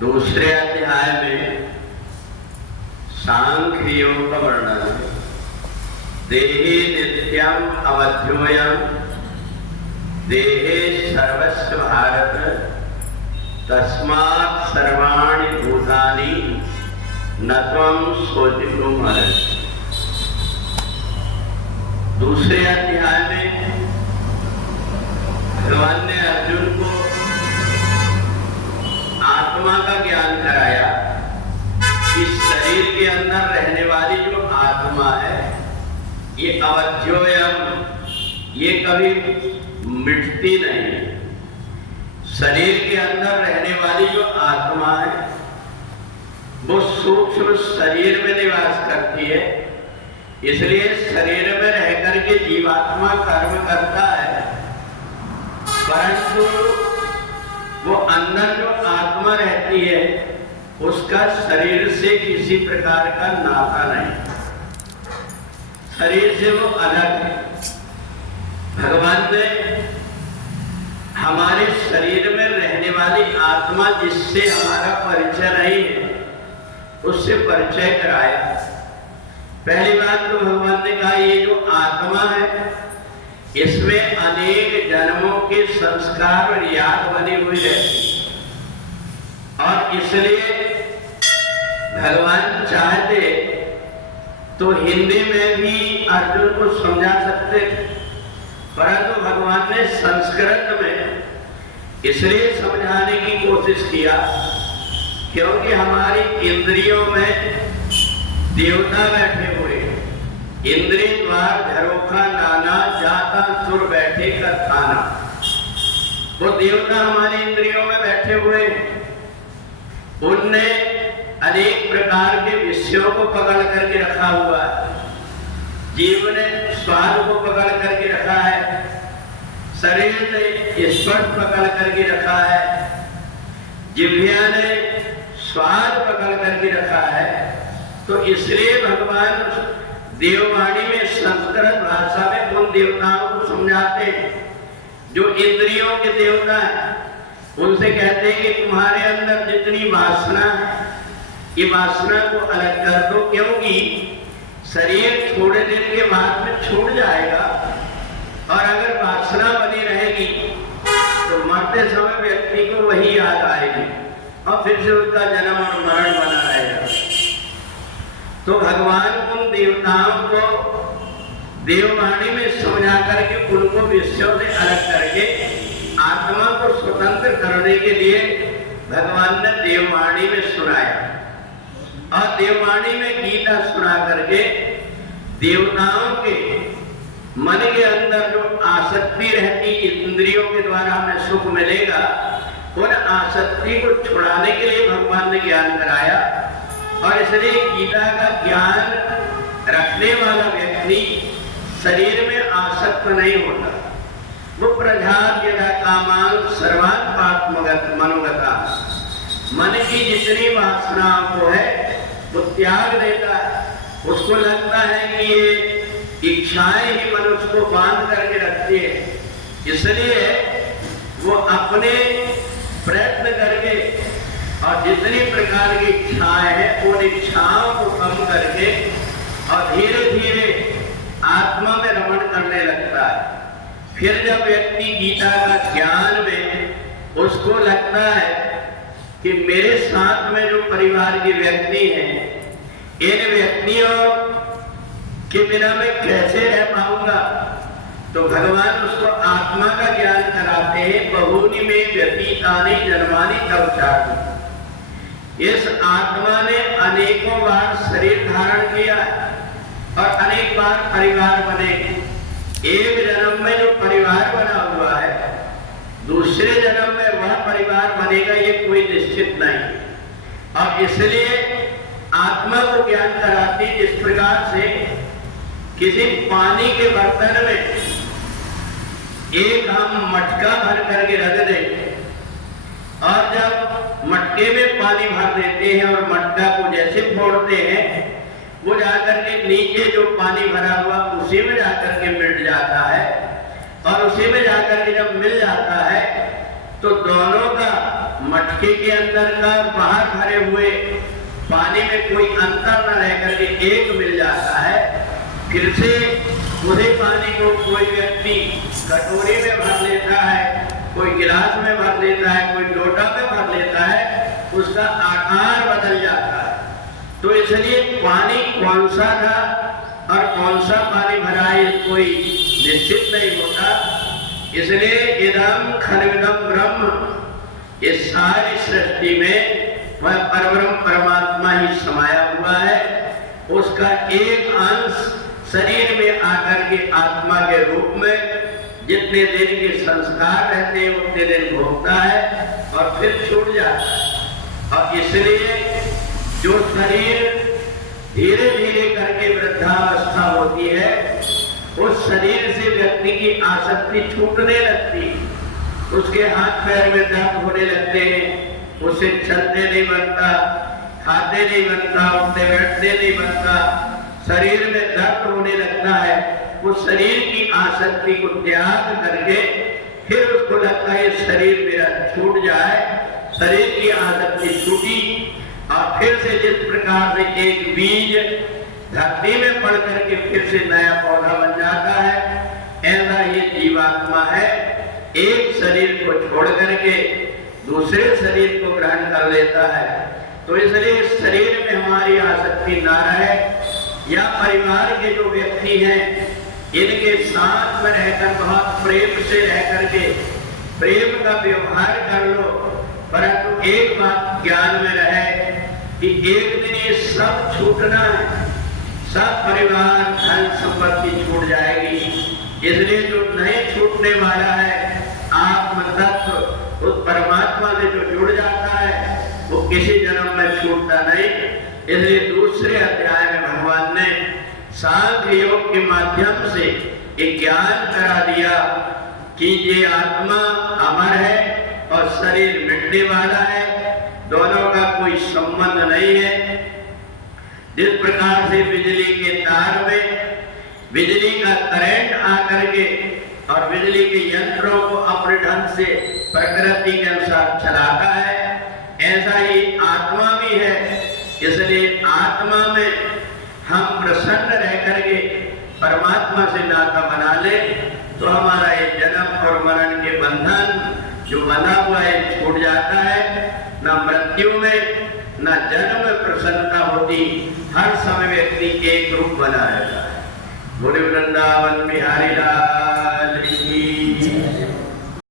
दूसरे अध्याय में सांख्य योग का वर्णन है। देहे नित्यम अवध्योयम देहे सर्वस्व भारत तस्मात् सर्वाणि भूतानि न त्वं शोचितुम् अर्हसि। दूसरे अध्याय में भगवान ने अर्जुन को आत्मा का ज्ञान कराया। इस शरीर के अंदर रहने वाली जो आत्मा है ये अवध्योयम, ये कभी मिटती नहीं है। शरीर के अंदर रहने वाली जो आत्मा है वो सूक्ष्म शरीर में निवास करती है, इसलिए शरीर में रहकर के जीवात्मा कर्म करता है, परंतु वो अंदर जो आत्मा रहती है उसका शरीर से किसी प्रकार का नाता नहीं, शरीर से वो अलग है। भगवान ने हमारे शरीर में रहने वाली आत्मा जिससे हमारा परिचय नहीं है उससे परिचय कराया। पहली बात तो भगवान ने कहा ये जो आत्मा है इसमें अनेक जन्मों के संस्कार और याद बनी हुई रहती, और इसलिए भगवान चाहते तो हिंदी में भी अर्जुन को समझा सकते, परंतु भगवान ने संस्कृत में इसलिए समझाने की कोशिश किया क्योंकि हमारी इंद्रियों में देवता बैठे हुए, इंद्रिय द्वार झरोखा नाना जाता सुर बैठे का थाना। वो देवता हमारी इंद्रियों में बैठे हुए, उनने अनेक प्रकार के विषयों को पकड़ करके रखा हुआ है। जीव ने स्वाद को पकड़ करके रखा है, शरीर ने स्पर्श पकड़ करके रखा है, जिह्वा ने स्वाद पकड़ करके रखा है। तो इसलिए भगवान देववाणी में संस्कृत भाषा में उन देवताओं को समझाते हैं जो इंद्रियों के देवता हैं। उनसे कहते हैं कि तुम्हारे अंदर जितनी वासना है ये वासना को अलग कर दो, क्योंकि शरीर थोड़े दिन के बाद में छूट जाएगा, और अगर वासना बनी रहेगी तो मरते समय व्यक्ति को वही याद आएगी और फिर से उसका जन्म और मरण बना रहेगा। तो भगवान उन देवताओं को देववाणी में समझा करके उनको विषयों से अलग करके आत्मा को स्वतंत्र करने के लिए भगवान ने देववाणी में सुनाया, और देववाणी में गीता सुना करके देवताओं के मन के अंदर जो आसक्ति रहती इंद्रियों के द्वारा हमें सुख मिलेगा, उन आसक्ति को छुड़ाने के लिए भगवान ने ज्ञान कराया। और इसलिए गीता का ज्ञान रखने वाला व्यक्ति शरीर में आसक्त नहीं होता। वो प्रजात यदा कामाल सर्वान् पापमगत मनोगता, मन की जितनी वासनाओं को है वो त्याग देता है। उसको लगता है कि ये इच्छाएं ही मनुष्य को बांध करके रखती है, इसलिए वो अपने प्रयत्न करके और जितनी प्रकार की इच्छाएं हैं उन इच्छाओं को कम करके और धीरे धीरे आत्मा में रमण करने लगता है। फिर जब व्यक्ति गीता का ज्ञान में उसको लगता है कि मेरे साथ में जो परिवार के व्यक्ति हैं इन व्यक्तियों के बिना मैं कैसे रह पाऊंगा, तो भगवान उसको आत्मा का ज्ञान कराते हैं। बहुनी में व्यतीतानि जन्मानि तव चापि, इस आत्मा ने अनेकों बार शरीर धारण किया और अनेक बार परिवार बने। एक जन्म में जो परिवार बना हुआ है दूसरे जन्म में वह परिवार बनेगा ये कोई निश्चित नहीं। और इसलिए आत्मा को ज्ञान कराती इस प्रकार से किसी पानी के बर्तन में एक हम मटका भर करके रख दें, और जब मटके में पानी भर देते हैं और मटका को जैसे फोड़ते हैं वो जाकर के नीचे जो पानी भरा हुआ उसी में जाकर के मिल जाता है, और उसी में जाकर के जब मिल जाता है तो दोनों का मटके के अंदर का बाहर भरे हुए पानी में कोई अंतर न रह करके एक मिल जाता है, फिर से उसी पानी को कोई व्यक्ति कटोरी में भर लेता है, कोई गिलास में भर लेता है, कोई लोटा में भर लेता है, उसका आकार बदल जाता है। तो इसलिए पानी कौन सा था और कौन सा पानी भरा है कोई निश्चित नहीं होता। इसलिए इदम खलविदम ब्रह्म, इस सारी सृष्टि में वह परब्रह्म परमात्मा ही समाया हुआ है। उसका एक अंश शरीर में आकर के आत्मा के रूप में जितने दिन के संस्कार रहते हैं उतने दिन भोगता है और फिर छूट जाता है। और इसलिए जो शरीर धीरे धीरे करके वृद्धावस्था होती है, उस शरीर से व्यक्ति की आसक्ति छूटने लगती, उसके हाथ पैर में दर्द होने लगते हैं, उसे चलने नहीं बनता, खाते नहीं बनता, उठने बैठने नहीं बनता, शरीर में दर्द होने लगता है। उस शरीर की आसक्ति को त्याग करके फिर उसको लगता है शरीर मेरा छूट जाए, शरीर की आसक्ति छूटी और फिर से जिस प्रकार से एक बीज धरती में पड़ करके फिर से नया पौधा बन जाता है, ऐसा ये जीवात्मा है, एक शरीर को छोड़ करके दूसरे शरीर को ग्रहण कर लेता है। तो इसलिए इस शरीर में हमारी आसक्ति ना रहे, या परिवार के जो व्यक्ति हैं इनके साथ में रहकर बहुत प्रेम से रह करके प्रेम का व्यवहार कर लो, परंतु एक बात ज्ञान में रहे कि एक दिन ये सब छूटना है, सब परिवार धन संपत्ति छूट जाएगी। इसलिए जो नहीं छूटने वाला है आत्म तत्व, उस परमात्मा से जो जुड़ जाता है वो किसी जन्म में छूटता नहीं। इसलिए दूसरे अध्याय में भगवान ने सांख्य योग के माध्यम से एक ज्ञान करा दिया कि ये आत्मा अमर है और शरीर मिटने वाला है, दोनों का कोई संबंध नहीं है। जिस प्रकार से बिजली के तार में बिजली का करंट आकर के और बिजली के यंत्रों को अपने ढंग से प्रकृति के अनुसार चलाता है, ऐसा ही आत्मा भी है। इसलिए आत्मा में हम प्रसन्न रह करके परमात्मा से नाता बना ले तो हमारा ये जन्म और मरण के बंधन जो बना हुआ है छूट जाता है। न मृत्यु में न जन्म में प्रसन्नता होती, हर समय व्यक्ति एक रूप बना रहता है। बोले वृंदावन बिहारी लाल